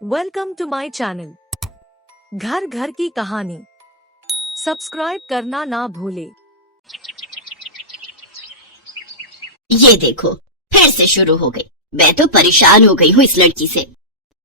Welcome to my channel घर घर की कहानी। सब्सक्राइब करना ना भूले। ये देखो फिर से शुरू हो गई। मैं तो परेशान हो गई हूँ इस लड़की से।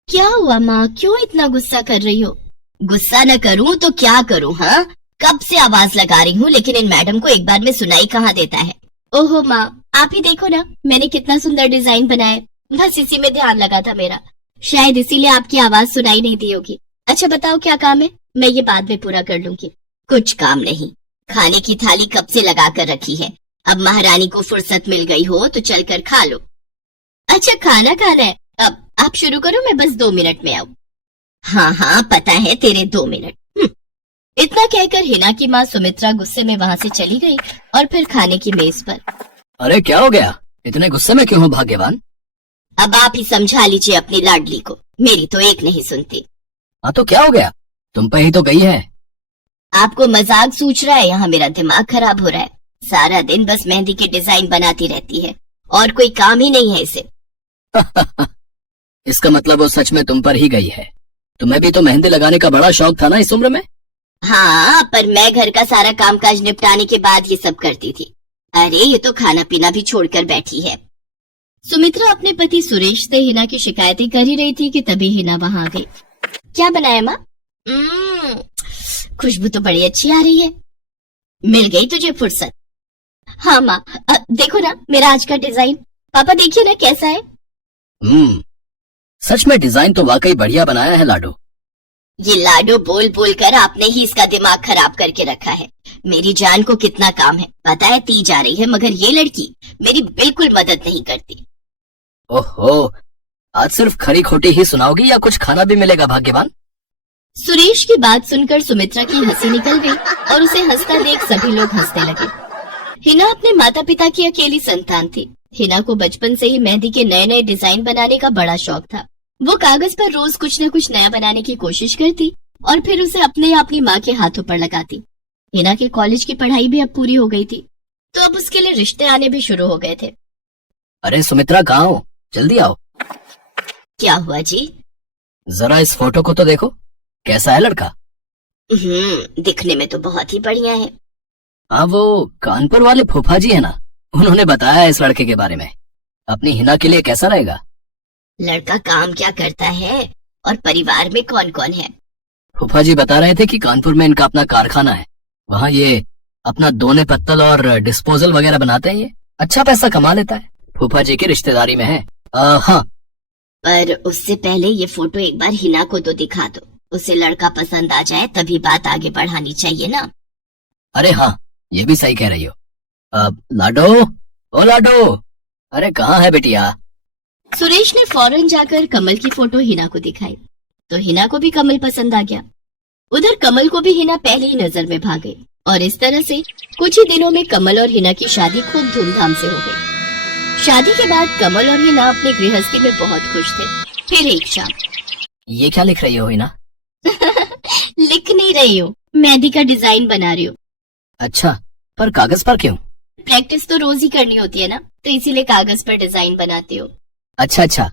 क्या हुआ माँ, क्यों इतना गुस्सा कर रही हो? गुस्सा न करूँ तो क्या करूँ? हाँ, कब से आवाज लगा रही हूँ लेकिन इन मैडम को एक बार में सुनाई कहाँ देता है। ओहो माँ, आप ही देखो ना, मैंने कितना सुंदर डिजाइन बनाया, बस इसी में ध्यान लगा था मेरा, शायद इसीलिए आपकी आवाज सुनाई नहीं दी होगी। अच्छा बताओ क्या काम है, मैं ये बाद में पूरा कर लूंगी। कुछ काम नहीं, खाने की थाली कब से लगा कर रखी है, अब महारानी को फुर्सत मिल गई हो तो चलकर खा लो। अच्छा खाना खाना है, अब आप शुरू करो, मैं बस 2 मिनट में आऊँ। हाँ हाँ पता है तेरे 2 मिनट। इतना कहकर हिना की माँ सुमित्रा गुस्से में वहाँ से चली गई और फिर खाने की मेज पर। अरे क्या हो गया, इतने गुस्से में क्यों हो भाग्यवान? अब आप ही समझा लीजिए अपनी लाडली को, मेरी तो एक नहीं सुनती। हाँ तो क्या हो गया, तुम पे ही तो गई है। आपको मजाक सूझ रहा है? यहाँ मेरा दिमाग खराब हो रहा है, सारा दिन बस मेहंदी के डिजाइन बनाती रहती है और कोई काम ही नहीं है इसे। इसका मतलब वो सच में तुम पर ही गई है। तुम्हें भी तो मेहंदी लगाने का बड़ा शौक था ना इस उम्र में। हाँ, पर मैं घर का सारा कामकाज निपटाने के बाद ये सब करती थी। अरे ये तो खाना पीना भी छोड़कर बैठी है। सुमित्रा अपने पति सुरेश से हिना की शिकायतें कर ही रही थी कि तभी हिना वहाँ आ गई। क्या बनाया माँ? खुशबू तो बड़ी अच्छी आ रही है। मिल गई तुझे फुर्सत? हाँ माँ, देखो ना मेरा आज का डिजाइन, पापा देखिए ना कैसा है। सच में डिजाइन तो वाकई बढ़िया बनाया है लाडो। ये लाडो बोल बोल कर आपने ही इसका दिमाग खराब करके रखा है। मेरी जान को कितना काम है पता है, ती जा रही है, मगर ये लड़की मेरी बिल्कुल मदद नहीं करती। ओहो, आज सिर्फ खरी खोटी ही सुनाओगी या कुछ खाना भी मिलेगा भाग्यवान? सुरेश की बात सुनकर सुमित्रा की हंसी निकल गई और उसे हंसता देख सभी लोग हंसने लगे। हिना अपने माता पिता की अकेली संतान थी। हिना को बचपन से ही मेहंदी के नए नए डिजाइन बनाने का बड़ा शौक था। वो कागज पर रोज कुछ न कुछ नया बनाने की कोशिश करती और फिर उसे अपने या अपनी माँ के हाथों पर लगाती। हिना के कॉलेज की पढ़ाई भी अब पूरी हो गई थी, तो अब उसके लिए रिश्ते आने भी शुरू हो गए थे। अरे सुमित्रा कहाँ हो, जल्दी आओ। क्या हुआ जी? जरा इस फोटो को तो देखो, कैसा है लड़का? दिखने में तो बहुत ही बढ़िया है। हाँ, वो कानपुर वाले फूफा जी है ना, उन्होंने बताया इस लड़के के बारे में। अपनी हिना के लिए कैसा रहेगा? लड़का काम क्या करता है और परिवार में कौन कौन है? फूफा जी बता रहे थे कि कानपुर में इनका अपना कारखाना है, वहाँ ये अपना दोने पत्तल और डिस्पोजल वगैरह बनाते हैं। ये अच्छा पैसा कमा लेता है, फूफा जी की रिश्तेदारी में है। हाँ, पर उससे पहले ये फोटो एक बार हिना को तो दिखा दो, उसे लड़का पसंद आ जाए तभी बात आगे बढ़ानी चाहिए ना। अरे हाँ, ये भी सही कह रही हो। लाडो, ओ लाडो, अरे कहाँ है बिटिया? सुरेश ने फौरन जाकर कमल की फोटो हिना को दिखाई तो हिना को भी कमल पसंद आ गया। उधर कमल को भी हिना पहली ही नजर में भाग गई और इस तरह से कुछ ही दिनों में कमल और हिना की शादी खूब धूमधाम से हो गई। शादी के बाद कमल और हिना अपनी गृहस्थी में बहुत खुश थे। फिर एक शाम। ये क्या लिख रही हो हिना? लिख नहीं रही हूँ, मेहंदी का डिजाइन बना रही हूँ। अच्छा, पर कागज पर क्यों? प्रैक्टिस तो रोज ही करनी होती है ना, तो इसीलिए कागज पर डिजाइन बनाती हूँ। अच्छा,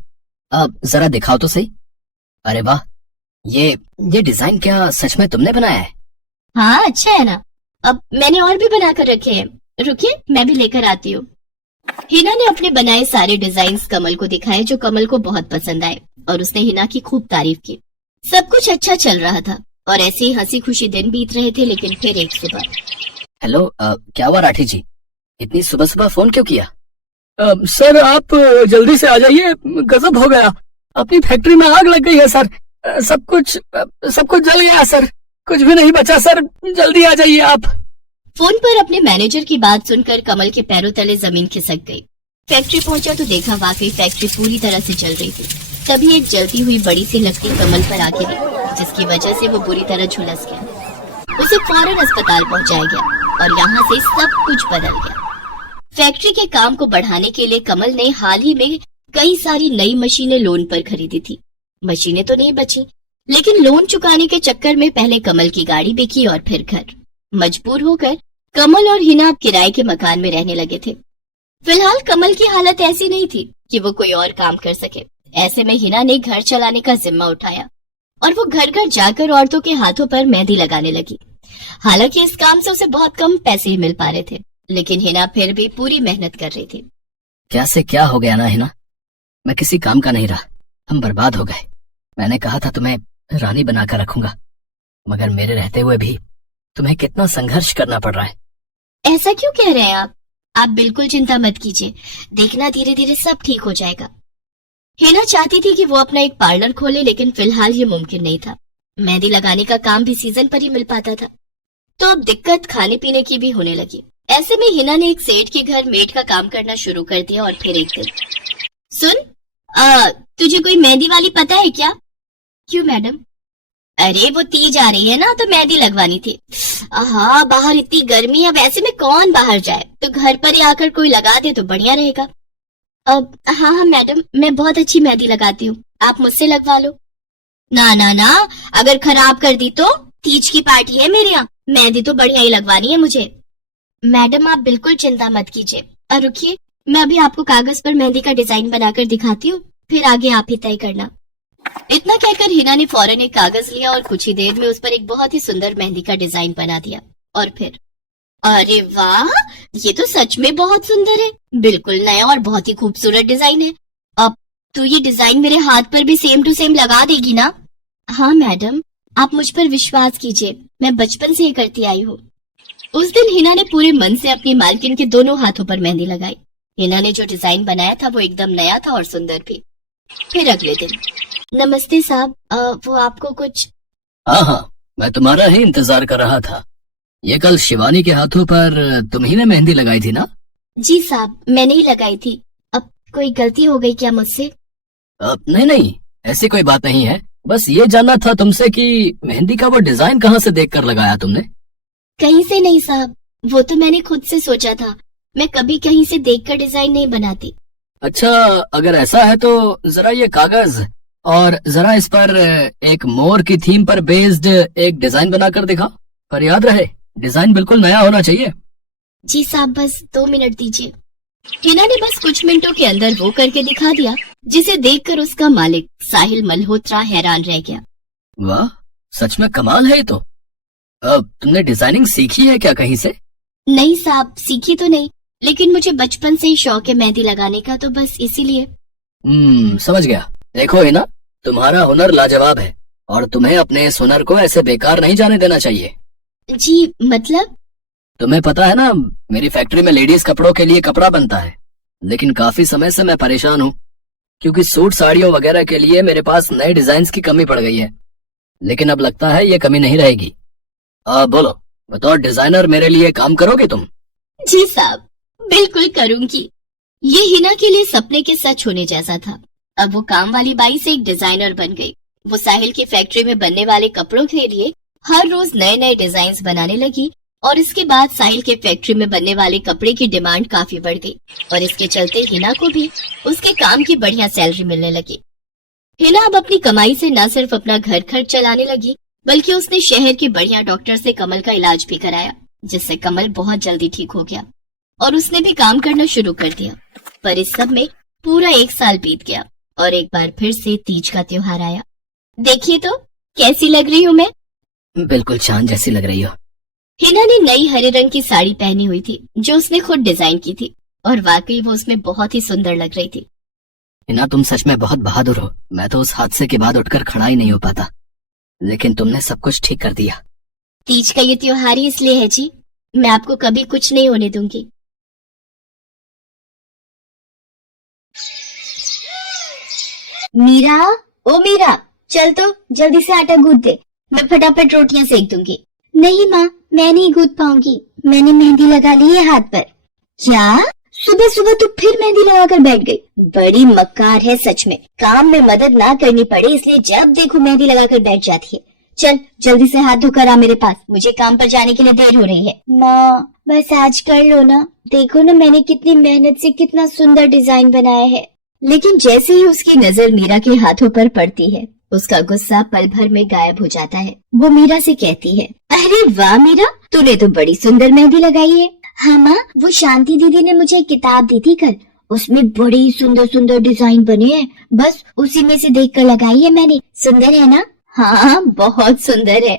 अब जरा दिखाओ तो सही। अरे वाह, ये डिजाइन क्या सच में तुमने बनाया है? हाँ अच्छा है ना, अब मैंने और भी बनाकर रखे हैं, रुकिए मैं भी लेकर आती हूँ। हिना ने अपने बनाए सारे डिजाइन्स कमल को दिखाए जो कमल को बहुत पसंद आए और उसने हिना की खूब तारीफ की। सब कुछ अच्छा चल रहा था और ऐसे ही हंसी खुशी दिन बीत रहे थे। लेकिन फिर एक सुबह। हेलो, क्या हुआ राठी जी, इतनी सुबह सुबह फोन क्यों किया? सर आप जल्दी से आ जाइए, गजब हो गया, अपनी फैक्ट्री में आग लग गई है सर, सब कुछ जल गया सर, कुछ भी नहीं बचा सर, जल्दी आ जाइए आप। फोन पर अपने मैनेजर की बात सुनकर कमल के पैरों तले जमीन खिसक गई। फैक्ट्री पहुंचा तो देखा वाकई फैक्ट्री पूरी तरह से जल रही थी। तभी एक जलती हुई बड़ी सी लकड़ी कमल पर आ गिरी, जिसकी वजह से वो बुरी तरह झुलस गया। उसे फौरन अस्पताल पहुंचाया गया और यहाँ से सब कुछ बदल गया। फैक्ट्री के काम को बढ़ाने के लिए कमल ने हाल ही में कई सारी नई मशीनें लोन पर खरीदी थी। मशीनें तो नहीं बची, लेकिन लोन चुकाने के चक्कर में पहले कमल की गाड़ी बिकी और फिर घर। मजबूर होकर कमल और हिना अब किराए के मकान में रहने लगे थे। फिलहाल कमल की हालत ऐसी नहीं थी कि वो कोई और काम कर सके, ऐसे में हिना ने घर चलाने का जिम्मा उठाया और वो घर घर जाकर औरतों के हाथों पर मेहंदी लगाने लगी। हालांकि इस काम से उसे बहुत कम पैसे ही मिल पा रहे थे, लेकिन हिना फिर भी पूरी मेहनत कर रही थी। क्या से क्या हो गया ना हिना, मैं किसी काम का नहीं रहा, हम बर्बाद हो गए। मैंने कहा था तुम्हें रानी बनाकर रखूंगा, मगर मेरे रहते हुए भी तुम्हें कितना संघर्ष करना पड़ रहा है। ऐसा क्यों कह रहे हैं आप बिल्कुल चिंता मत कीजिए, देखना धीरे धीरे सब ठीक हो जाएगा। हिना चाहती थी कि वो अपना एक पार्लर खोले, लेकिन फिलहाल ये मुमकिन नहीं था। मेहंदी लगाने का काम भी सीजन पर ही मिल पाता था, तो अब दिक्कत खाने पीने की भी होने लगी। ऐसे में हिना ने एक सेठ के घर मेड का काम करना शुरू कर दिया और फिर एक दिन, सुन, तुझे कोई मेहंदी वाली पता है क्या? क्यों मैडम? अरे वो तीज आ रही है ना, तो मेहंदी लगवानी थी। हाँ, बाहर इतनी गर्मी है, वैसे में कौन बाहर जाए, तो घर पर ही आकर कोई लगा दे तो बढ़िया रहेगा। अब हाँ मैडम, मैं बहुत अच्छी मेहंदी लगाती हूँ, आप मुझसे लगवा लो। ना ना ना, अगर खराब कर दी तो? तीज की पार्टी है मेरे यहाँ, मेहंदी तो बढ़िया ही लगवानी है मुझे। मैडम आप बिल्कुल चिंता मत कीजिए, और रुकिए, मैं अभी आपको कागज पर मेहंदी का डिजाइन बनाकर दिखाती हूँ, फिर आगे आप ही तय करना। इतना कहकर हिना ने फौरन एक कागज लिया और कुछ ही देर में उस पर एक बहुत ही सुंदर मेहंदी का डिजाइन बना दिया। और फिर, अरे वाह, ये तो सच में बहुत सुंदर है, बिल्कुल नया और बहुत ही खूबसूरत डिजाइन है। अब तो ये डिजाइन मेरे हाथ पर भी सेम टू सेम लगा देगी ना? हाँ मैडम, आप मुझ पर विश्वास कीजिए, मैं बचपन से ही करती आई हूँ। उस दिन हिना ने पूरे मन से अपनी मालकिन के दोनों हाथों पर मेहंदी लगाई। हिना ने जो डिजाइन बनाया था वो एकदम नया था और सुंदर भी। फिर अगले दिन, नमस्ते साहब, वो आपको कुछ? हाँ, मैं तुम्हारा ही इंतजार कर रहा था। ये कल शिवानी के हाथों पर तुम ही ने मेहंदी लगाई थी ना? जी साहब, मैंने ही लगाई थी। अब कोई गलती हो गई क्या मुझसे? नहीं, ऐसी कोई बात नहीं है। बस ये जानना था तुमसे कि मेहंदी का वो डिजाइन कहाँ से देखकर लगाया तुमने? कहीं से नहीं साहब, वो तो मैंने खुद से सोचा था, मैं कभी कहीं से देखकर डिजाइन नहीं बनाती। अच्छा, अगर ऐसा है तो जरा ये कागज और जरा इस पर एक मोर की थीम पर बेस्ड एक डिजाइन बनाकर दिखा, पर याद रहे डिजाइन बिल्कुल नया होना चाहिए। जी साहब, बस 2 मिनट दीजिए। हिना ने बस कुछ मिनटों के अंदर वो करके दिखा दिया, जिसे देखकर उसका मालिक साहिल मल्होत्रा हैरान रह गया। वाह, सच में कमाल है ये तो। अब तुमने डिजाइनिंग सीखी है क्या कहीं से? नहीं साहब, सीखी तो नहीं, लेकिन मुझे बचपन से ही शौक है मेहंदी लगाने का, तो बस इसीलिए। समझ गया। देखो हिना, तुम्हारा हुनर लाजवाब है और तुम्हें अपने इस हुनर को ऐसे बेकार नहीं जाने देना चाहिए। जी मतलब? तुम्हें पता है ना, मेरी फैक्ट्री में लेडीज कपड़ों के लिए कपड़ा बनता है, लेकिन काफी समय से मैं परेशान हूँ क्योंकि सूट साड़ियों वगैरह के लिए मेरे पास नए डिजाइन की कमी पड़ गई है। लेकिन अब लगता है ये कमी नहीं रहेगी। बोलो, बतौर डिजाइनर मेरे लिए काम करोगे तुम? जी साहब, बिल्कुल करूंगी। ये हिना के लिए सपने के सच होने जैसा था। अब वो काम वाली बाई से एक डिजाइनर बन गई। वो साहिल की फैक्ट्री में बनने वाले कपड़ों के लिए हर रोज नए नए डिजाइन बनाने लगी और इसके बाद साहिल के फैक्ट्री में बनने वाले कपड़े की डिमांड काफी बढ़ गई और इसके चलते हिना को भी उसके काम की बढ़िया सैलरी मिलने लगी। हिना अब अपनी कमाई से न सिर्फ अपना घर खर्च चलाने लगी, बल्कि उसने शहर के बढ़िया डॉक्टर से कमल का इलाज भी कराया, जिससे कमल बहुत जल्दी ठीक हो गया और उसने भी काम करना शुरू कर दिया। पर इस सब में पूरा 1 साल बीत गया और एक बार फिर से तीज का त्योहार आया। देखिए तो कैसी लग रही हूँ मैं? बिल्कुल चांद जैसी लग रही हो। हिना ने नई हरे रंग की साड़ी पहनी हुई थी जो उसने खुद डिजाइन की थी और वाकई वो उसमें बहुत ही सुंदर लग रही थी। हिना, तुम सच में बहुत बहादुर हो। मैं तो उस हादसे के बाद उठकर खड़ा ही नहीं हो पाता, लेकिन तुमने सब कुछ ठीक कर दिया। तीज का ये त्योहार ही इसलिए है जी, मैं आपको कभी कुछ नहीं होने दूंगी। मीरा, ओ मीरा, चल तो जल्दी से आटा गूंथ दे, मैं फटाफट रोटियां सेक दूंगी। नहीं माँ, मैं नहीं गूंथ पाऊंगी, मैंने मेहंदी लगा ली है हाथ पर। क्या? सुबह सुबह तू फिर मेहंदी लगाकर बैठ गई? बड़ी मक्कार है सच में, काम में मदद ना करनी पड़े इसलिए जब देखो मेहंदी लगाकर बैठ जाती है। चल जल्दी से हाथ धोकर आ मेरे पास, मुझे काम पर जाने के लिए देर हो रही है। माँ बस आज कर लो ना, देखो ना मैंने कितनी मेहनत से कितना सुंदर डिजाइन बनाया है। लेकिन जैसे ही उसकी नजर मीरा के हाथों पर पड़ती है, उसका गुस्सा पल भर में गायब हो जाता है। वो मीरा से कहती है, अरे वाह मीरा, तूने तो बड़ी सुंदर मेहंदी लगाई है। हाँ माँ, वो शांति दीदी ने मुझे एक किताब दी थी कल उसमें बड़े ही सुंदर सुंदर डिजाइन बने हैं, बस उसी में से देख कर लगाई है मैंने। सुंदर है ना? हाँ बहुत सुंदर है।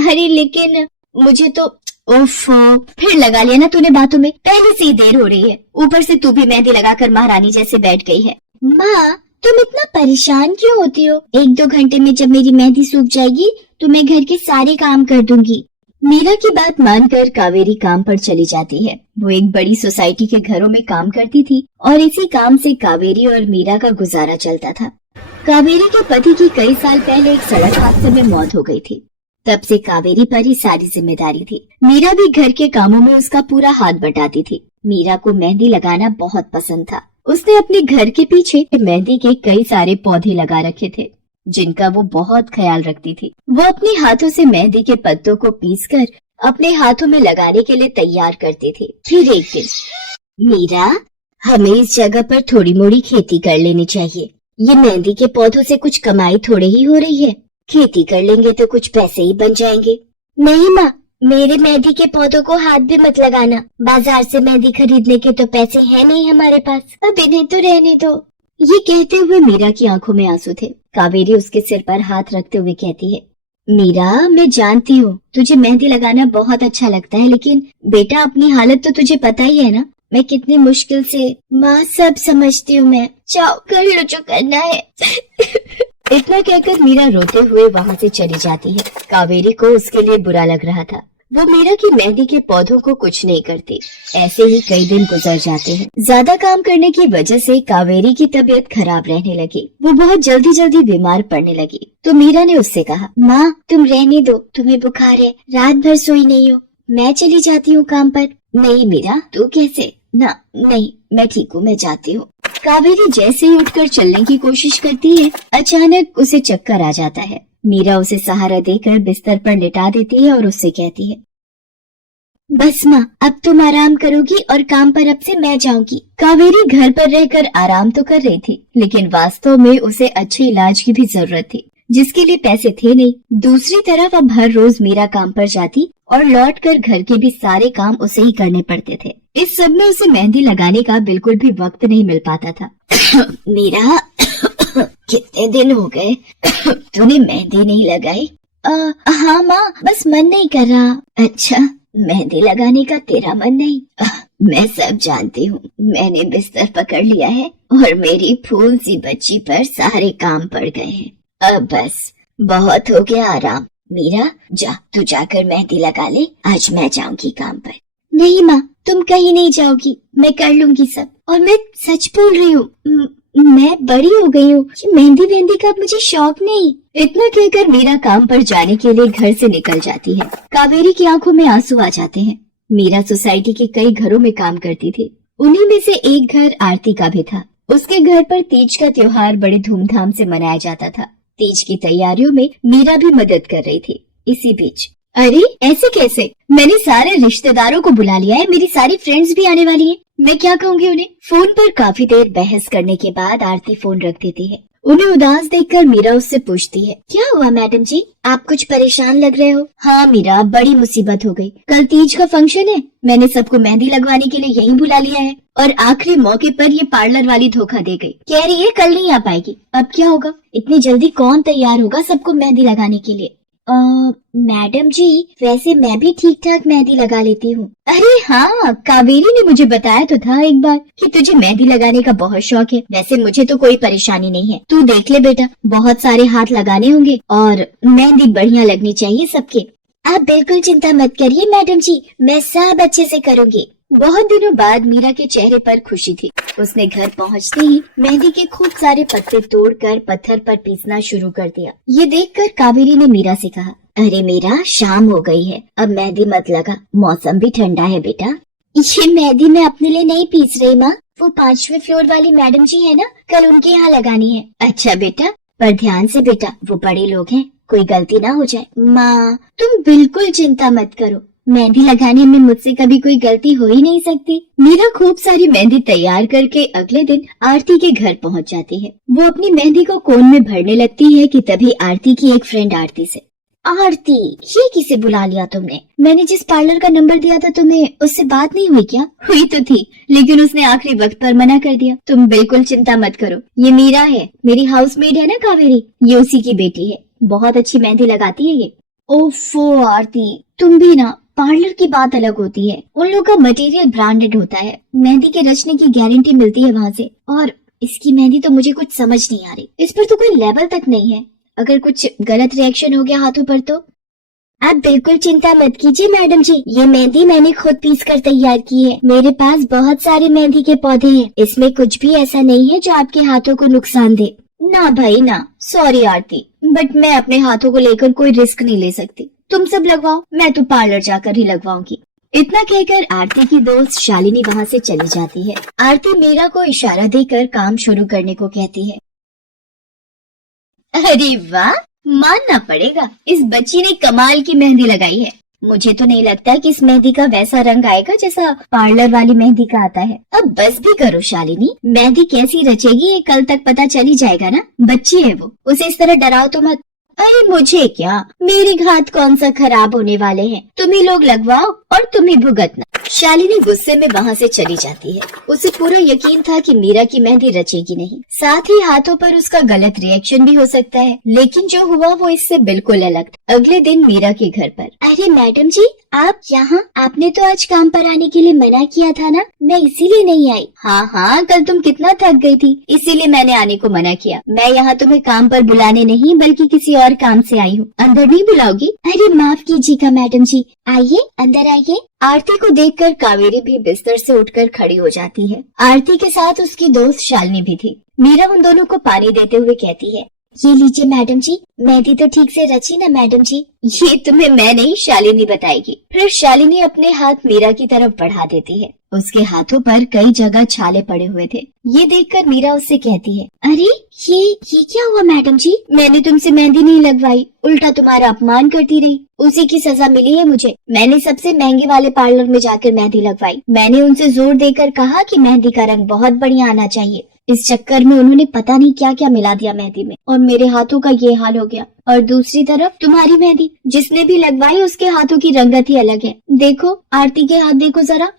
अरे लेकिन मुझे तो उफ, फिर लगा लिया ना तूने बातों में, पहले से ही देर हो रही है, ऊपर से तू भी मेहंदी लगाकर महारानी जैसे बैठ गई है। माँ तुम इतना परेशान क्यों होती हो? 1-2 घंटे में जब मेरी मेहंदी सूख जाएगी तो मैं घर के सारे काम कर दूंगी। मीरा की बात मानकर कावेरी काम पर चली जाती है। वो एक बड़ी सोसाइटी के घरों में काम करती थी और इसी काम से कावेरी और मीरा का गुजारा चलता था। कावेरी के पति की कई साल पहले एक सड़क हादसे में मौत हो गई थी। तब से कावेरी पर ही सारी जिम्मेदारी थी। मीरा भी घर के कामों में उसका पूरा हाथ बटाती थी। मीरा को मेहंदी लगाना बहुत पसंद था। उसने अपने घर के पीछे मेहंदी के कई सारे पौधे लगा रखे थे, जिनका वो बहुत ख्याल रखती थी। वो अपने हाथों से मेहंदी के पत्तों को पीसकर अपने हाथों में लगाने के लिए तैयार करती थी। फिर एक दिन, मीरा हमें इस जगह पर थोड़ी मोड़ी खेती कर लेनी चाहिए। ये मेहंदी के पौधों से कुछ कमाई थोड़े ही हो रही है, खेती कर लेंगे तो कुछ पैसे ही बन जाएंगे। नहीं माँ, मेरे मेहंदी के पौधों को हाथ भी मत लगाना, बाजार से मेहंदी खरीदने के तो पैसे हैं नहीं हमारे पास, अब इन्हें तो रहने दो। ये कहते हुए मीरा की आंखों में आंसू थे। कावेरी उसके सिर पर हाथ रखते हुए कहती है, मीरा मैं जानती हूँ तुझे मेहंदी लगाना बहुत अच्छा लगता है, लेकिन बेटा अपनी हालत तो तुझे पता ही है ना, मैं कितनी मुश्किल से। माँ सब समझती हूँ मैं, जाओ कर लो जो करना है। इतना कहकर मीरा रोते हुए वहाँ से चली जाती है। कावेरी को उसके लिए बुरा लग रहा था। वो मीरा की मेहंदी के पौधों को कुछ नहीं करती। ऐसे ही कई दिन गुजर जाते हैं। ज्यादा काम करने की वजह से कावेरी की तबीयत खराब रहने लगी। वो बहुत जल्दी जल्दी बीमार पड़ने लगी। तो मीरा ने उससे कहा, माँ तुम रहने दो, तुम्हें बुखार है, रात भर सोई नहीं हो, मैं चली जाती हूँ काम पर। नहीं मीरा तू कैसे? ना नहीं मैं ठीक हूँ, मैं जाती हूँ। कावेरी जैसे ही उठकर चलने की कोशिश करती है, अचानक उसे चक्कर आ जाता है। मीरा उसे सहारा देकर बिस्तर पर लिटा देती है और उससे कहती है, बस माँ अब तुम आराम करोगी और काम पर अब से मैं जाऊंगी। कावेरी घर पर रहकर आराम तो कर रही थी, लेकिन वास्तव में उसे अच्छे इलाज की भी जरूरत थी, जिसके लिए पैसे थे नहीं। दूसरी तरफ अब हर रोज मीरा काम पर जाती और लौटकर घर के भी सारे काम उसे ही करने पड़ते थे। इस सब में उसे मेहंदी लगाने का बिल्कुल भी वक्त नहीं मिल पाता था। मीरा कितने दिन हो गए तूने मेहंदी नहीं लगाई? हाँ माँ, बस मन नहीं कर रहा। अच्छा, मेहंदी लगाने का तेरा मन नहीं? मैं सब जानती हूँ। मैंने बिस्तर पकड़ लिया है और मेरी फूल सी बच्ची पर सारे काम पड़ गए हैं। अब बस बहुत हो गया आराम। मीरा जा, तू जाकर मेहंदी लगा ले, आज मैं जाऊंगी काम पर। नहीं माँ, तुम कहीं नहीं जाओगी, मैं कर लूंगी सब। और मैं सच बोल रही हूँ, मैं बड़ी हो गई हूँ, मेहंदी वेहंदी का मुझे शौक नहीं। इतना कहकर मीरा काम पर जाने के लिए घर से निकल जाती है। कावेरी की आंखों में आंसू आ जाते हैं। मीरा सोसाइटी के कई घरों में काम करती थी। उन्हीं में से एक घर आरती का भी था। उसके घर पर तीज का त्योहार बड़े धूमधाम से मनाया जाता था। तीज की तैयारियों में मीरा भी मदद कर रही थी। इसी बीच, अरे ऐसे कैसे? मैंने सारे रिश्तेदारों को बुला लिया है, मेरी सारी फ्रेंड्स भी आने वाली हैं। मैं क्या कहूँगी उन्हें? फोन पर काफी देर बहस करने के बाद आरती फोन रख देती है। उन्हें उदास देखकर मीरा उससे पूछती है, क्या हुआ मैडम जी, आप कुछ परेशान लग रहे हो? हाँ मीरा, बड़ी मुसीबत हो गई। कल तीज का फंक्शन है, मैंने सबको मेहंदी लगवाने के लिए यहीं बुला लिया है और आखिरी मौके पर ये पार्लर वाली धोखा दे गई। कह रही है कल नहीं आ पाएगी। अब क्या होगा? इतनी जल्दी कौन तैयार होगा सबको मेहंदी लगाने के लिए? मैडम जी, वैसे मैं भी ठीक ठाक मेहंदी लगा लेती हूँ। अरे हाँ, कावेरी ने मुझे बताया तो था एक बार कि तुझे मेहंदी लगाने का बहुत शौक है। वैसे मुझे तो कोई परेशानी नहीं है, तू देख ले बेटा, बहुत सारे हाथ लगाने होंगे और मेहंदी बढ़िया लगनी चाहिए सबके। आप बिल्कुल चिंता मत करिए मैडम जी, मैं सब अच्छे से करूँगी। बहुत दिनों बाद मीरा के चेहरे पर खुशी थी। उसने घर पहुंचते ही मेहंदी के खूब सारे पत्ते तोड़कर पत्थर पर पीसना शुरू कर दिया। ये देखकर कावेरी ने मीरा से कहा, अरे मीरा, शाम हो गई है, अब मेहंदी मत लगा, मौसम भी ठंडा है बेटा। ये मेहंदी मैं अपने लिए नहीं पीस रही माँ, वो 5वें फ्लोर वाली मैडम जी है ना, कल उनके यहाँ लगानी है। अच्छा बेटा, पर ध्यान से बेटा, वो बड़े लोग हैं, कोई गलती ना हो जाए। माँ तुम बिल्कुल चिंता मत करो, मेहंदी लगाने में मुझसे कभी कोई गलती हो ही नहीं सकती। मीरा खूब सारी मेहंदी तैयार करके अगले दिन आरती के घर पहुंच जाती है। वो अपनी मेहंदी को कोन में भरने लगती है कि तभी आरती की एक फ्रेंड आरती से, आरती, ये किसे बुला लिया तुमने? मैंने जिस पार्लर का नंबर दिया था तुम्हें, उससे बात नहीं हुई क्या? हुई तो थी, लेकिन उसने आखिरी वक्त पर मना कर दिया। तुम बिल्कुल चिंता मत करो, ये मीरा है, मेरी हाउसमेड है ना कावेरी, ये उसी की बेटी है। बहुत अच्छी मेहंदी लगाती है ये। ओफो आरती, तुम भी ना, पार्लर की बात अलग होती है, उन लोगों का मटेरियल ब्रांडेड होता है, मेहंदी के रचने की गारंटी मिलती है वहाँ से। और इसकी मेहंदी तो मुझे कुछ समझ नहीं आ रही, इस पर तो कोई लेवल तक नहीं है। अगर कुछ गलत रिएक्शन हो गया हाथों पर तो? आप बिल्कुल चिंता मत कीजिए मैडम जी, ये मेहंदी मैंने खुद पीस कर तैयार की है। मेरे पास बहुत सारे मेहंदी के पौधे हैं, इसमें कुछ भी ऐसा नहीं है जो आपके हाथों को नुकसान दे। ना भाई ना, सॉरी आरती, बट मैं अपने हाथों को लेकर कोई रिस्क नहीं ले सकती। तुम सब लगवाओ, मैं तो पार्लर जाकर ही लगवाऊंगी। इतना कहकर आरती की दोस्त शालिनी वहाँ से चली जाती है। आरती मीरा को इशारा देकर काम शुरू करने को कहती है। अरे वाह, मानना पड़ेगा, इस बच्ची ने कमाल की मेहंदी लगाई है। मुझे तो नहीं लगता कि इस मेहंदी का वैसा रंग आएगा जैसा पार्लर वाली मेहंदी का आता है। अब बस भी करो शालिनी, मेहंदी कैसी रचेगी ये कल तक पता चल ही जाएगा ना। बच्ची है वो, उसे इस तरह डराओ तो मत। अरे मुझे क्या, मेरी घात कौन सा खराब होने वाले हैं, तुम ही लोग लगवाओ और तुम ही भुगतना। शालिनी गुस्से में वहाँ से चली जाती है। उसे पूरा यकीन था कि मीरा की मेहंदी रचेगी नहीं, साथ ही हाथों पर उसका गलत रिएक्शन भी हो सकता है, लेकिन जो हुआ वो इससे बिल्कुल अलग था। अगले दिन मीरा के घर पर। अरे मैडम जी, आप यहाँ? आपने तो आज काम पर आने के लिए मना किया था ना, मैं इसीलिए नहीं आई। हाँ, कल तुम कितना थक गई थी, इसीलिए मैंने आने को मना किया। मैं यहाँ तुम्हें काम पर बुलाने नहीं बल्कि किसी और काम से आई हूँ। अंदर नहीं बुलाओगी? अरे माफ कीजिएगा मैडम जी, आइए अंदर आइए। आरती को देखकर कावेरी भी बिस्तर से उठकर खड़ी हो जाती है। आरती के साथ उसकी दोस्त शालिनी भी थी। मीरा उन दोनों को पानी देते हुए कहती है, ये लीजिए मैडम जी, मेहंदी तो ठीक से रची ना मैडम जी? ये तुम्हें मैं नहीं, शालिनी बताएगी। फिर शालिनी अपने हाथ मीरा की तरफ बढ़ा देती है। उसके हाथों पर कई जगह छाले पड़े हुए थे। ये देखकर मीरा उससे कहती है, अरे ये क्या हुआ मैडम जी? मैंने तुमसे मेहंदी नहीं लगवाई, उल्टा तुम्हारा अपमान करती रही, उसी की सजा मिली है मुझे। मैंने सबसे महंगे वाले पार्लर में जाकर मेहंदी लगवाई। मैंने उनसे जोर देकर कहा कि मेहंदी का रंग बहुत बढ़िया आना चाहिए। इस चक्कर में उन्होंने पता नहीं क्या क्या मिला दिया मेहंदी में, और मेरे हाथों का ये हाल हो गया। और दूसरी तरफ तुम्हारी मेहंदी, जिसने भी लगवाई उसके हाथों की रंगत ही अलग है। देखो आरती के हाथ देखो जरा।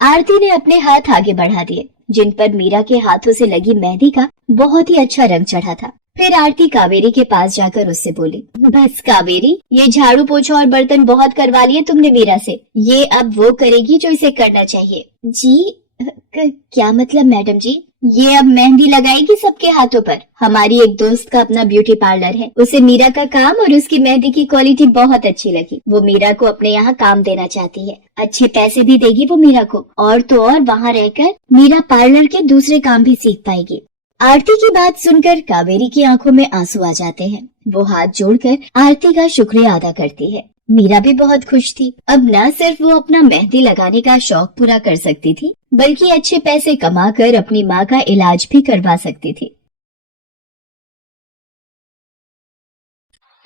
आरती ने अपने हाथ आगे बढ़ा दिए, जिन पर मीरा के हाथों से लगी मेहंदी का बहुत ही अच्छा रंग चढ़ा था। फिर आरती कावेरी के पास जाकर उससे बोली, बस कावेरी, ये झाड़ू पोछा और बर्तन बहुत करवा लिए तुमने मीरा से, ये अब वो करेगी जो इसे करना चाहिए। जी क्या मतलब मैडम जी? ये अब मेहंदी लगाएगी सबके हाथों पर। हमारी एक दोस्त का अपना ब्यूटी पार्लर है, उसे मीरा का काम और उसकी मेहंदी की क्वालिटी बहुत अच्छी लगी। वो मीरा को अपने यहाँ काम देना चाहती है, अच्छे पैसे भी देगी वो मीरा को, और तो और वहाँ रहकर मीरा पार्लर के दूसरे काम भी सीख पाएगी। आरती की बात सुनकर कावेरी की आंखों में आंसू आ जाते हैं। वो हाथ जोड़कर आरती का शुक्रिया अदा करती है। मीरा भी बहुत खुश थी। अब न सिर्फ वो अपना मेहंदी लगाने का शौक पूरा कर सकती थी, बल्कि अच्छे पैसे कमाकर अपनी माँ का इलाज भी करवा सकती थी।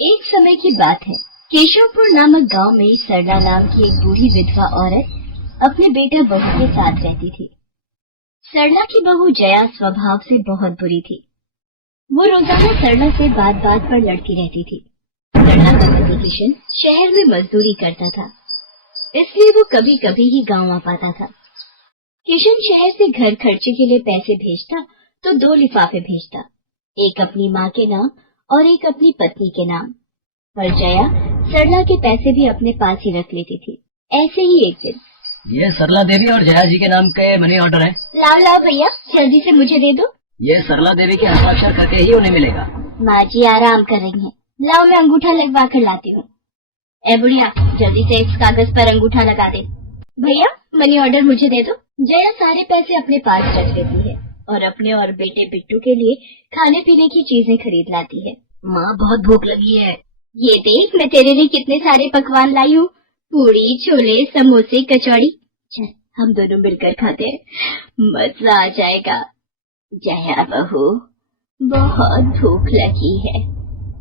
एक समय की बात है, केशवपुर नामक गांव में सरला नाम की एक बूढ़ी विधवा औरत अपने बेटा बहू के साथ रहती थी। सरला की बहू जया स्वभाव से बहुत बुरी थी। वो रोजाना सरला से बात बात पर लड़ती रहती थी। सरला का पति किशन शहर में मजदूरी करता था, इसलिए वो कभी कभी ही गांव आ पाता था। किशन शहर से घर खर्चे के लिए पैसे भेजता तो 2 लिफाफे भेजता, एक अपनी माँ के नाम और एक अपनी पत्नी के नाम। पर जया सरला के पैसे भी अपने पास ही रख लेती थी। ऐसे ही एक दिन, ये सरला देवी और जया जी के नाम के मनी ऑर्डर है। लाओ भैया, जल्दी से मुझे दे दो। ये सरला देवी के हस्ताक्षर करके ही उन्हें मिलेगा। माँ जी आराम कर रही हैं। लाओ मैं अंगूठा लगवा कर लाती हूँ। ए बुढ़िया, जल्दी से इस कागज पर अंगूठा लगा दे। भैया मनी ऑर्डर मुझे दे दो। जया सारे पैसे अपने पास रख लेती है और अपने और बेटे बिट्टू के लिए खाने पीने की चीजें खरीद लाती है। माँ बहुत भूख लगी है। ये देख मैं तेरे लिए कितने सारे पकवान लाई हूँ, पूड़ी छोले समोसे कचौड़ी। चल हम दोनों मिलकर खाते हैं, मजा आ जाएगा। जया बहू बहुत भूख लगी है,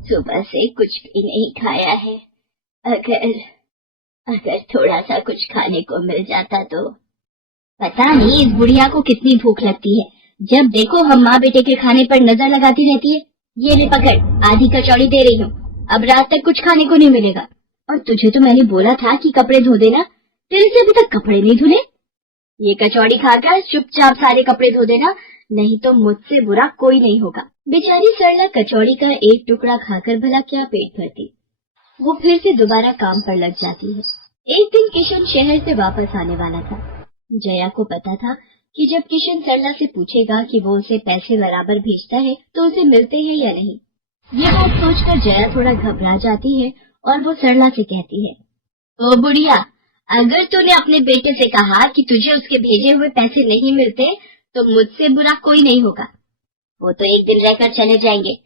सुबह से कुछ भी नहीं खाया है। अगर थोड़ा सा कुछ खाने को मिल जाता तो। पता नहीं इस बुढ़िया को कितनी भूख लगती है, जब देखो हम माँ बेटे के खाने पर नजर लगाती रहती है। ये ले पकड़, आधी कचौड़ी दे रही हूँ, अब रात तक कुछ खाने को नहीं मिलेगा। और तुझे तो मैंने बोला था कि कपड़े धो देना, तेरे से अभी तक कपड़े नहीं धुले। ये कचौड़ी खाकर चुपचाप सारे कपड़े धो देना, नहीं तो मुझसे बुरा कोई नहीं होगा। बेचारी सरला कचौड़ी का एक टुकड़ा खाकर भला क्या पेट भरती। वो फिर से दोबारा काम पर लग जाती है। एक दिन किशन शहर से वापस आने वाला था। जया को पता था कि जब किशन सरला से पूछेगा कि वो उसे पैसे बराबर भेजता है तो उसे मिलते हैं या नहीं। ये बात सोचकर जया थोड़ा घबरा जाती है और वो सरला से कहती है, ओ बुढ़िया, अगर तूने अपने बेटे से कहा कि तुझे उसके भेजे हुए पैसे नहीं मिलते तो मुझसे बुरा कोई नहीं होगा। वो तो एक दिन रहकर चले जाएंगे,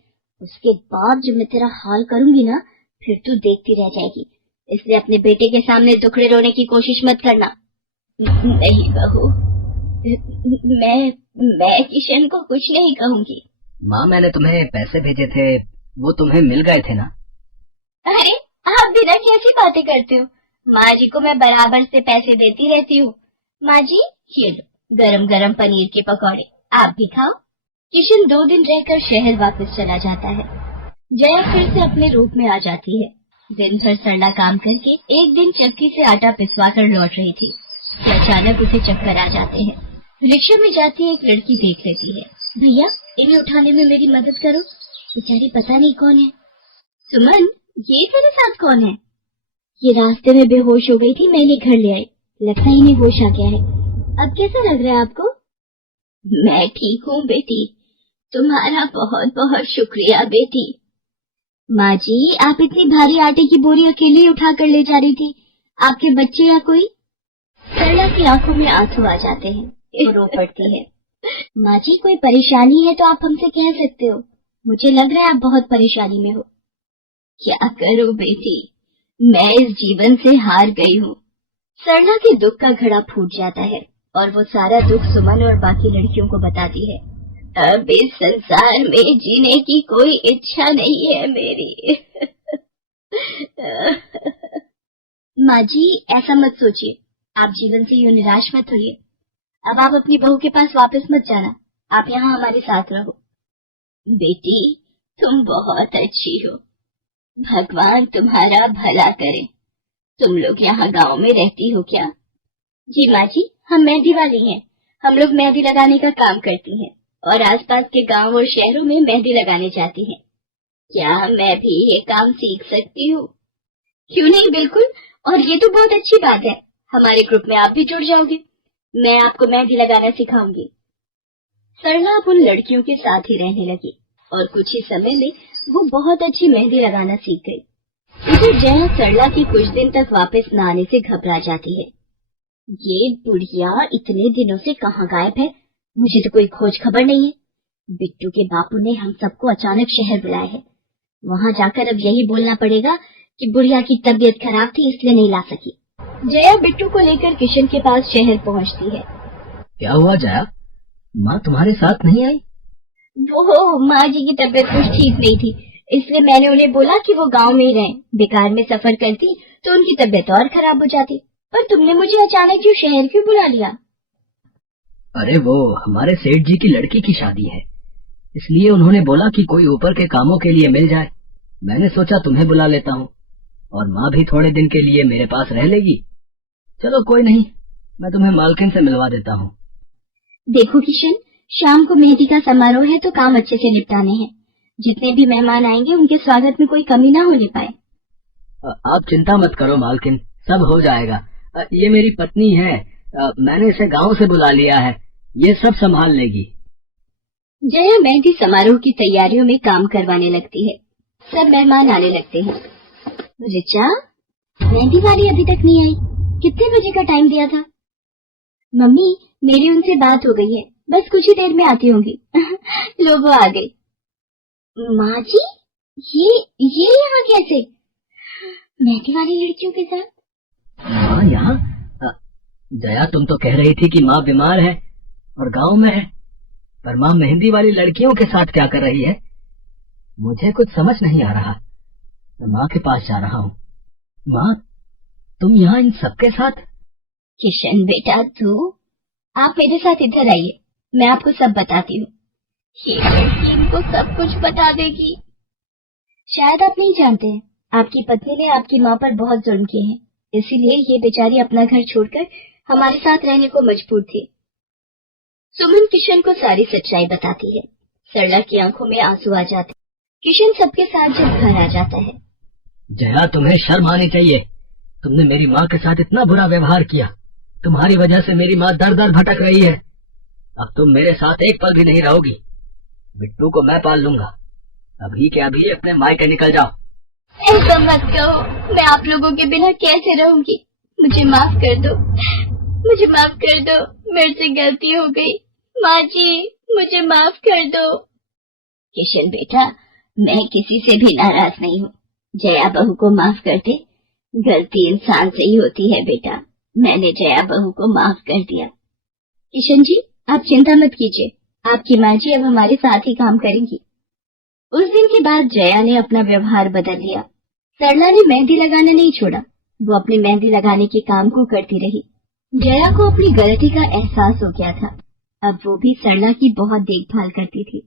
उसके बाद जो मैं तेरा हाल करूंगी ना, फिर तू देखती रह जाएगी। इसलिए अपने बेटे के सामने दुखड़े रोने की कोशिश मत करना। नहीं बहू, मैं किशन को कुछ नहीं कहूंगी। माँ, मैंने तुम्हें पैसे भेजे थे, वो तुम्हें मिल गए थे ना? अरे आप बिना कैसी बातें करते हो? माँ जी को मैं बराबर से पैसे देती रहती हूँ। माँ जी, ये लो गरम गरम पनीर के पकौड़े, आप भी खाओ। किशन 2 दिन रहकर शहर वापस चला जाता है। जया फिर से अपने रूप में आ जाती है। दिन भर सरला काम करके एक दिन चक्की से आटा पिसवा कर लौट रही थी कि अचानक उसे चक्कर आ जाते हैं। रिक्शा में जाती एक लड़की देख लेती है। भैया, इन्हें उठाने में मेरी मदद करो, बेचारी पता नहीं कौन है। सुमन, ये तेरे साथ कौन है? ये रास्ते में बेहोश हो गई थी, मैं इन्हें घर ले आई, लगता है इन्हें होश आ गया है। अब कैसा लग रहा है आपको? मैं ठीक हूँ बेटी, तुम्हारा बहुत बहुत शुक्रिया बेटी। माँ जी, आप इतनी भारी आटे की बोरी अकेले उठा कर ले जा रही थी, आपके बच्चे या कोई? सरला की आंखों में आंसू आ जाते हैं, रो पड़ती है। माँ जी, कोई परेशानी है तो आप हमसे कह सकते हो, मुझे लग रहा है आप बहुत परेशानी में हो। क्या करूं बेटी, मैं इस जीवन से हार गई हूँ। सरला के दुख का घड़ा फूट जाता है और वो सारा दुख सुमन और बाकी लड़कियों को बताती है। अब इस संसार में जीने की कोई इच्छा नहीं है मेरी। माँ जी, ऐसा मत सोचिए, आप जीवन से यूं निराश मत होइए। अब आप अपनी बहू के पास वापस मत जाना, आप यहाँ हमारे साथ रहो। बेटी, तुम बहुत अच्छी हो, भगवान तुम्हारा भला करे। तुम लोग यहाँ गांव में रहती हो क्या? जी माँ जी, हम मेहंदी वाली हैं। हम लोग मेहंदी लगाने का काम करती हैं और आसपास के गांव और शहरों में मेहंदी लगाने जाती हैं। क्या मैं भी ये काम सीख सकती हूँ? क्यों नहीं, बिल्कुल। और ये तो बहुत अच्छी बात है, हमारे ग्रुप में आप भी जुड़ जाओगे, मैं आपको मेहंदी लगाना सिखाऊंगी। सरला अब उन लड़कियों के साथ ही रहने लगी और कुछ ही समय में वो बहुत अच्छी मेहंदी लगाना सीख गई। इधर जया सरला की कुछ दिन तक वापस न आने से घबरा जाती है। ये बुढ़िया इतने दिनों से कहाँ गायब है, मुझे तो कोई खोज खबर नहीं है। बिट्टू के बापू ने हम सबको अचानक शहर बुलाया है, वहाँ जाकर अब यही बोलना पड़ेगा कि बुढ़िया की तबीयत खराब थी इसलिए नहीं ला सकी। जया बिट्टू को लेकर किशन के पास शहर पहुँचती है। क्या हुआ जया, माँ तुम्हारे साथ नहीं आई? वो माँ जी की तबीयत कुछ ठीक नहीं थी, इसलिए मैंने उन्हें बोला कि वो गांव में ही रहें। बेकार में सफर करती तो उनकी तबीयत और खराब हो जाती। पर तुमने मुझे अचानक क्यों शहर क्यों बुला लिया? अरे वो हमारे सेठ जी की लड़की की शादी है, इसलिए उन्होंने बोला कि कोई ऊपर के कामों के लिए मिल जाए। मैंने सोचा तुम्हें बुला लेता हूँ, और माँ भी थोड़े दिन के लिए मेरे पास रह लेगी। चलो कोई नहीं, मैं तुम्हें मालकिन से मिलवा देता हूँ। देखो किशन, शाम को मेहंदी का समारोह है तो काम अच्छे से निपटाने हैं। जितने भी मेहमान आएंगे उनके स्वागत में कोई कमी ना होने पाए। आप चिंता मत करो मालकिन, सब हो जाएगा। ये मेरी पत्नी है, मैंने इसे गांव से बुला लिया है, ये सब संभाल लेगी। जया मेहंदी समारोह की तैयारियों में काम करवाने लगती है। सब मेहमान आने लगते हैं। रिचा, मेहंदी वाली अभी तक नहीं आई, कितने बजे का टाइम दिया था? मम्मी, मेरी उनसे बात हो गई है, बस कुछ ही देर में आती होंगी। लो वो आ गई। माँ जी, ये यहाँ कैसे? मेहंदी वाली लड़कियों के साथ? हाँ, यहाँ? जया, तुम तो कह रही थी कि माँ बीमार है और गांव में है, पर माँ मेहंदी वाली लड़कियों के साथ क्या कर रही है? मुझे कुछ समझ नहीं आ रहा। मैं माँ के पास जा रहा हूँ। माँ, तुम यहाँ इन सबके साथ? किशन बेटा, तू आप मेरे साथ इधर आइए, मैं आपको सब बताती हूँ। ये लड़की इनको सब कुछ बता देगी। शायद आप नहीं जानते हैं, आपकी पत्नी ने आपकी माँ पर बहुत जुल्म किए हैं, इसीलिए ये बेचारी अपना घर छोड़कर हमारे साथ रहने को मजबूर थी। सुमन किशन को सारी सच्चाई बताती है। सरला की आंखों में आंसू आ जाते। किशन सबके साथ जब घर आ जाता है। जया, तुम्हें शर्म आनी चाहिए। तुमने मेरी माँ के साथ इतना बुरा व्यवहार किया। तुम्हारी वजह से मेरी माँ दर दर भटक रही है। अब तुम मेरे साथ एक पल भी नहीं रहोगी। बिट्टू को मैं पाल लूंगा। अभी के अभी अपने मायके निकल जाओ। ऐसा मत कहो, मैं आप लोगों के बिना कैसे रहूंगी। मुझे माफ कर दो, मुझे माफ कर दो, मेरे से गलती हो गई। माँ जी, मुझे माफ कर दो। किशन बेटा, मैं किसी से भी नाराज नहीं हूँ। जया बहू को माफ कर दे। गलती इंसान से ही होती है बेटा। मैंने जया बहू को माफ कर दिया। किशन जी, आप चिंता मत कीजिए, आपकी माँ जी अब हमारे साथ ही काम करेंगी। उस दिन के बाद जया ने अपना व्यवहार बदल लिया। सरला ने मेहंदी लगाना नहीं छोड़ा, वो अपनी मेहंदी लगाने के काम को करती रही। जया को अपनी गलती का एहसास हो गया था। अब वो भी सरला की बहुत देखभाल करती थी।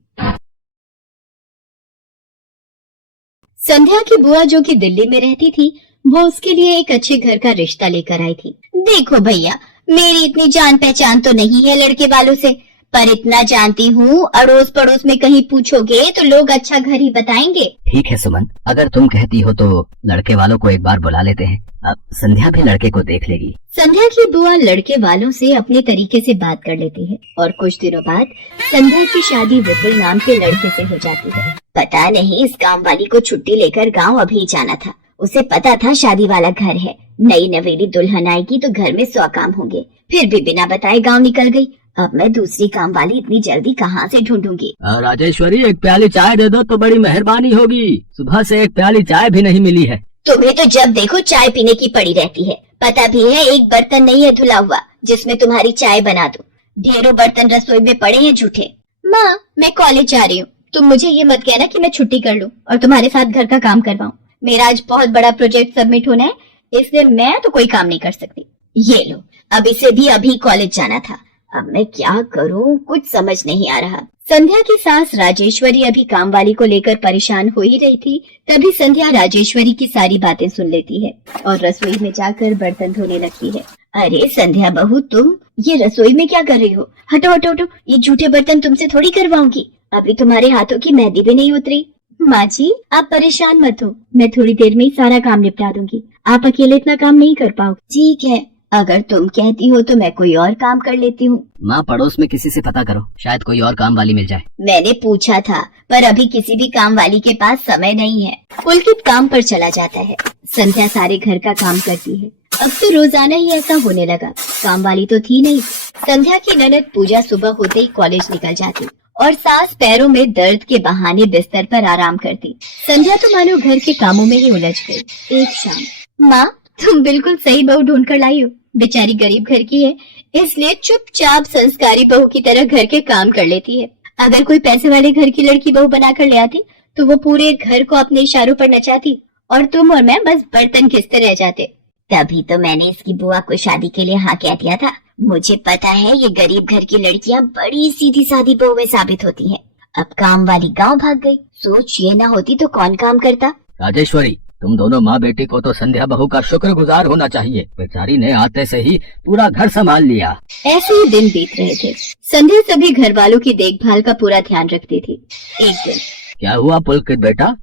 संध्या की बुआ जो कि दिल्ली में रहती थी, वो उसके लिए एक अच्छे घर का रिश्ता लेकर आई थी। देखो भैया, मेरी इतनी जान पहचान तो नहीं है लड़के वालों से, पर इतना जानती हूँ, अड़ोस पड़ोस में कहीं पूछोगे तो लोग अच्छा घर ही बताएंगे। ठीक है सुमन, अगर तुम कहती हो तो लड़के वालों को एक बार बुला लेते हैं। अब संध्या भी लड़के को देख लेगी। संध्या की बुआ लड़के वालों से अपने तरीके से बात कर लेती है और कुछ दिनों बाद संध्या की शादी विपुल नाम के लड़के से हो जाती है। पता नहीं इस काम वाली को छुट्टी लेकर गाँव अभी जाना था। उसे पता था शादी वाला घर है, नई नवेली दुल्हन आएगी तो घर में 100 काम होंगे। फिर भी बिना बताए गाँव निकल गई। अब मैं दूसरी काम वाली इतनी जल्दी कहाँ से ढूंढूंगी। राजेश्वरी, एक प्याली चाय दे दो तो बड़ी मेहरबानी होगी। सुबह से एक प्याली चाय भी नहीं मिली है। तुम्हें तो जब देखो चाय पीने की पड़ी रहती है। पता भी है एक बर्तन नहीं है धुला हुआ जिसमें तुम्हारी चाय बना दूं। ढेरों बर्तन रसोई में पड़े हैं झूठे। माँ, मैं कॉलेज जा रही हूँ, तुम मुझे ये मत कहना कि मैं छुट्टी कर लूँ और तुम्हारे साथ घर का काम करवाऊँ। मेरा आज बहुत बड़ा प्रोजेक्ट सबमिट होना है, इसलिए मैं तो कोई काम नहीं कर सकती। ये लो, अब इसे भी अभी कॉलेज जाना था। अब मैं क्या करूं, कुछ समझ नहीं आ रहा। संध्या की सास राजेश्वरी अभी काम वाली को लेकर परेशान हो ही रही थी। तभी संध्या राजेश्वरी की सारी बातें सुन लेती है और रसोई में जाकर बर्तन धोने लगती है। अरे संध्या बहू, तुम ये रसोई में क्या कर रही हो? हटो हटो हटो, ये झूठे बर्तन तुमसे थोड़ी करवाऊंगी। अभी तुम्हारे हाथों की मेहंदी भी नहीं उतरी। माँ जी, आप परेशान मत हो, मैं थोड़ी देर में ही सारा काम निपटा दूंगी। आप अकेले इतना काम नहीं कर पाओगे। ठीक है, अगर तुम कहती हो तो मैं कोई और काम कर लेती हूँ। माँ, पड़ोस में किसी से पता करो, शायद कोई और काम वाली मिल जाए। मैंने पूछा था, पर अभी किसी भी काम वाली के पास समय नहीं है। पुलकित काम पर चला जाता है। संध्या सारे घर का काम करती है। अब तो रोजाना ही ऐसा होने लगा। काम वाली तो थी नहीं। संध्या की ननद पूजा सुबह होते ही कॉलेज निकल जाती और सास पैरों में दर्द के बहाने बिस्तर पर आराम करती। संध्या तो मानो घर के कामों में ही उलझ गई। एक शाम, माँ, तुम बिल्कुल सही बहू ढूंढ कर लाई हो। बेचारी गरीब घर की है, इसलिए चुपचाप संस्कारी बहू की तरह घर के काम कर लेती है। अगर कोई पैसे वाले घर की लड़की बहू बनाकर ले आती तो वो पूरे घर को अपने इशारों पर नचाती और तुम और मैं बस बर्तन घिसते रह जाते। तभी तो मैंने इसकी बुआ को शादी के लिए हाँ कह दिया था। मुझे पता है ये गरीब घर की लड़कियां बड़ी सीधी सादी बहुएं साबित होती हैं। अब काम वाली गांव भाग गई। सोच ये ना होती तो कौन काम करता। राजेश्वरी, तुम दोनों माँ बेटी को तो संध्या बहू का शुक्रगुजार होना चाहिए। बेचारी ने आते से ही पूरा घर संभाल लिया। ऐसे ही दिन बीत रहे थे। संध्या सभी घर वालों की देखभाल का पूरा ध्यान रखती थी। एक दिन, क्या हुआ पुलकित बेटा,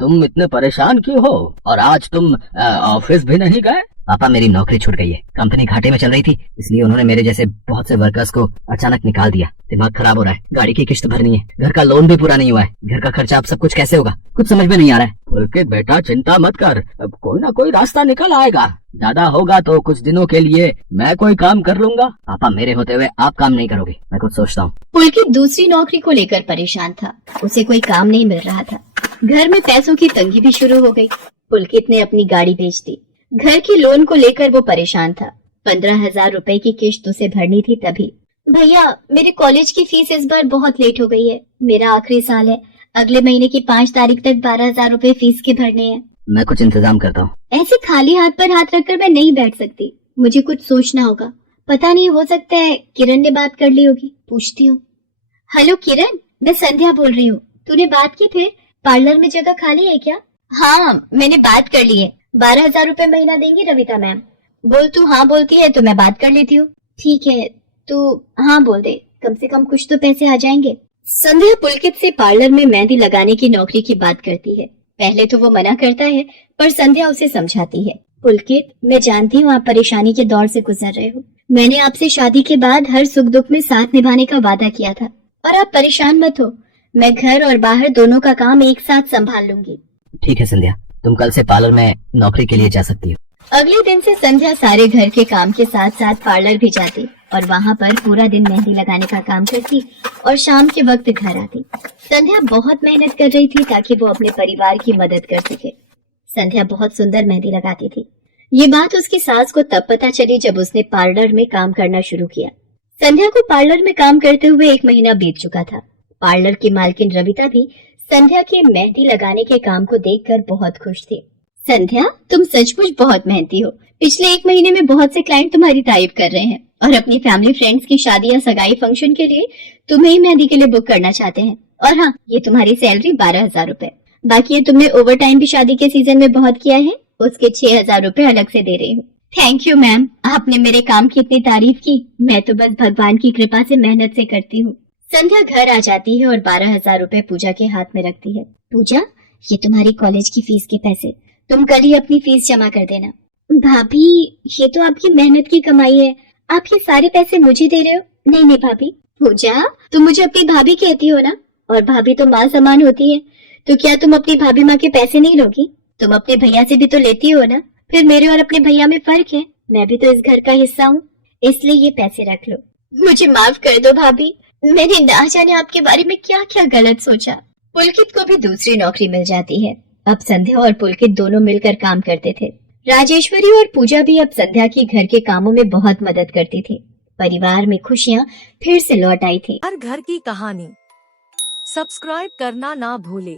तुम इतने परेशान क्यों हो? और आज तुम ऑफिस भी नहीं गए? पापा, मेरी नौकरी छूट गई है। कंपनी घाटे में चल रही थी, इसलिए उन्होंने मेरे जैसे बहुत से वर्कर्स को अचानक निकाल दिया। दिमाग खराब हो रहा है, गाड़ी की किस्त भरनी है, घर का लोन भी पूरा नहीं हुआ है। घर का खर्चा अब सब कुछ कैसे होगा, कुछ समझ में नहीं आ रहा है। पुलकित बेटा, चिंता मत कर, अब कोई ना कोई रास्ता निकल आएगा। ज्यादा होगा तो कुछ दिनों के लिए मैं कोई काम कर लूंगा। पापा, मेरे होते हुए आप काम नहीं करोगे, मैं कुछ सोचता हूँ। पुलकित दूसरी नौकरी को लेकर परेशान था। उसे कोई काम नहीं मिल रहा था। घर में पैसों की तंगी भी शुरू हो गई। पुलकित ने अपनी गाड़ी बेच दी। घर के लोन को लेकर वो परेशान था। 15,000 रुपए की किश्त उसे भरनी थी। तभी, भैया, मेरे कॉलेज की फीस इस बार बहुत लेट हो गई है। मेरा आखिरी साल है, अगले महीने की 5 तारीख तक 12,000 रुपए फीस के भरने हैं। मैं कुछ इंतजाम करता हूँ। ऐसे खाली हाथ पर हाथ रखकर मैं नहीं बैठ सकती, मुझे कुछ सोचना होगा। पता नहीं, हो सकता है किरण ने बात कर ली होगी, पूछती हूँ। हेलो किरण, मैं संध्या बोल रही हूँ। तूने बात की फिर? पार्लर में जगह खाली है क्या? हाँ, मैंने बात कर ली है। 12,000 रुपए महीना देंगी रविता मैम। बोल तू हाँ बोलती है तो मैं बात कर लेती हूँ। ठीक है, तू हाँ बोल दे, कम से कम कुछ तो पैसे आ जाएंगे। संध्या पुलकित से पार्लर में मेहंदी लगाने की नौकरी की बात करती है। पहले तो वो मना करता है, पर संध्या उसे समझाती है। पुलकित, मैं जानती हूँ आप परेशानी के दौर से गुजर रहे हो। मैंने आपसे शादी के बाद हर सुख दुख में साथ निभाने का वादा किया था, और आप परेशान मत हो। मैं घर और बाहर दोनों का काम एक साथ संभाल लूंगी। ठीक है संध्या, तुम कल से पार्लर में नौकरी के लिए जा सकती हो। अगले दिन से संध्या सारे घर के काम के साथ साथ पार्लर भी जाती और वहाँ पर पूरा दिन मेहंदी लगाने का काम करती और शाम के वक्त घर आती। संध्या बहुत मेहनत कर रही थी ताकि वो अपने परिवार की मदद कर सके। संध्या बहुत सुंदर मेहंदी लगाती थी। ये बात उसकी सास को तब पता चली जब उसने पार्लर में काम करना शुरू किया। संध्या को पार्लर में काम करते हुए 1 महीना बीत चुका था। पार्लर की मालकिन रविता भी संध्या के मेहंदी लगाने के काम को देखकर बहुत खुश थी। संध्या, तुम सचमुच बहुत मेहनती हो। पिछले 1 महीने में बहुत से क्लाइंट तुम्हारी तारीफ कर रहे हैं और अपनी फैमिली फ्रेंड्स की शादी या सगाई फंक्शन के लिए तुम्हें ही मेहंदी के लिए बुक करना चाहते हैं। और हाँ, ये तुम्हारी सैलरी 12,000 रुपए। बाकी ये तुमने ओवर टाइम भी शादी के सीजन में बहुत किया है, उसके 6,000 रुपए अलग से दे रही हूँ। थैंक यू मैम, आपने मेरे काम की इतनी तारीफ की। मैं तो बस भगवान की कृपा से मेहनत से करती हूँ। संध्या घर आ जाती है और 12,000 रुपए पूजा के हाथ में रखती है। पूजा, ये तुम्हारी कॉलेज की फीस के पैसे, तुम कल ही अपनी फीस जमा कर देना। भाभी, ये तो आपकी मेहनत की कमाई है, आप ये सारे पैसे मुझे दे रहे हो? नहीं नहीं भाभी। पूजा, तुम मुझे अपनी भाभी कहती हो ना, और भाभी तो माँ समान होती है, तो क्या तुम अपनी भाभी माँ के पैसे नहीं लोगी? तुम अपने भैया से भी तो लेती हो ना। फिर मेरे और अपने भैया में फर्क है, मैं भी तो इस घर का हिस्सा हूँ, इसलिए ये पैसे रख लो। मुझे माफ कर दो भाभी, मैंने ना जाने आपके बारे में क्या क्या गलत सोचा। पुलकित को भी दूसरी नौकरी मिल जाती है। अब संध्या और पुलकित दोनों मिलकर काम करते थे। राजेश्वरी और पूजा भी अब संध्या की घर के कामों में बहुत मदद करती थी। परिवार में खुशियाँ फिर से लौट आई थी। हर घर की कहानी सब्सक्राइब करना ना भूले।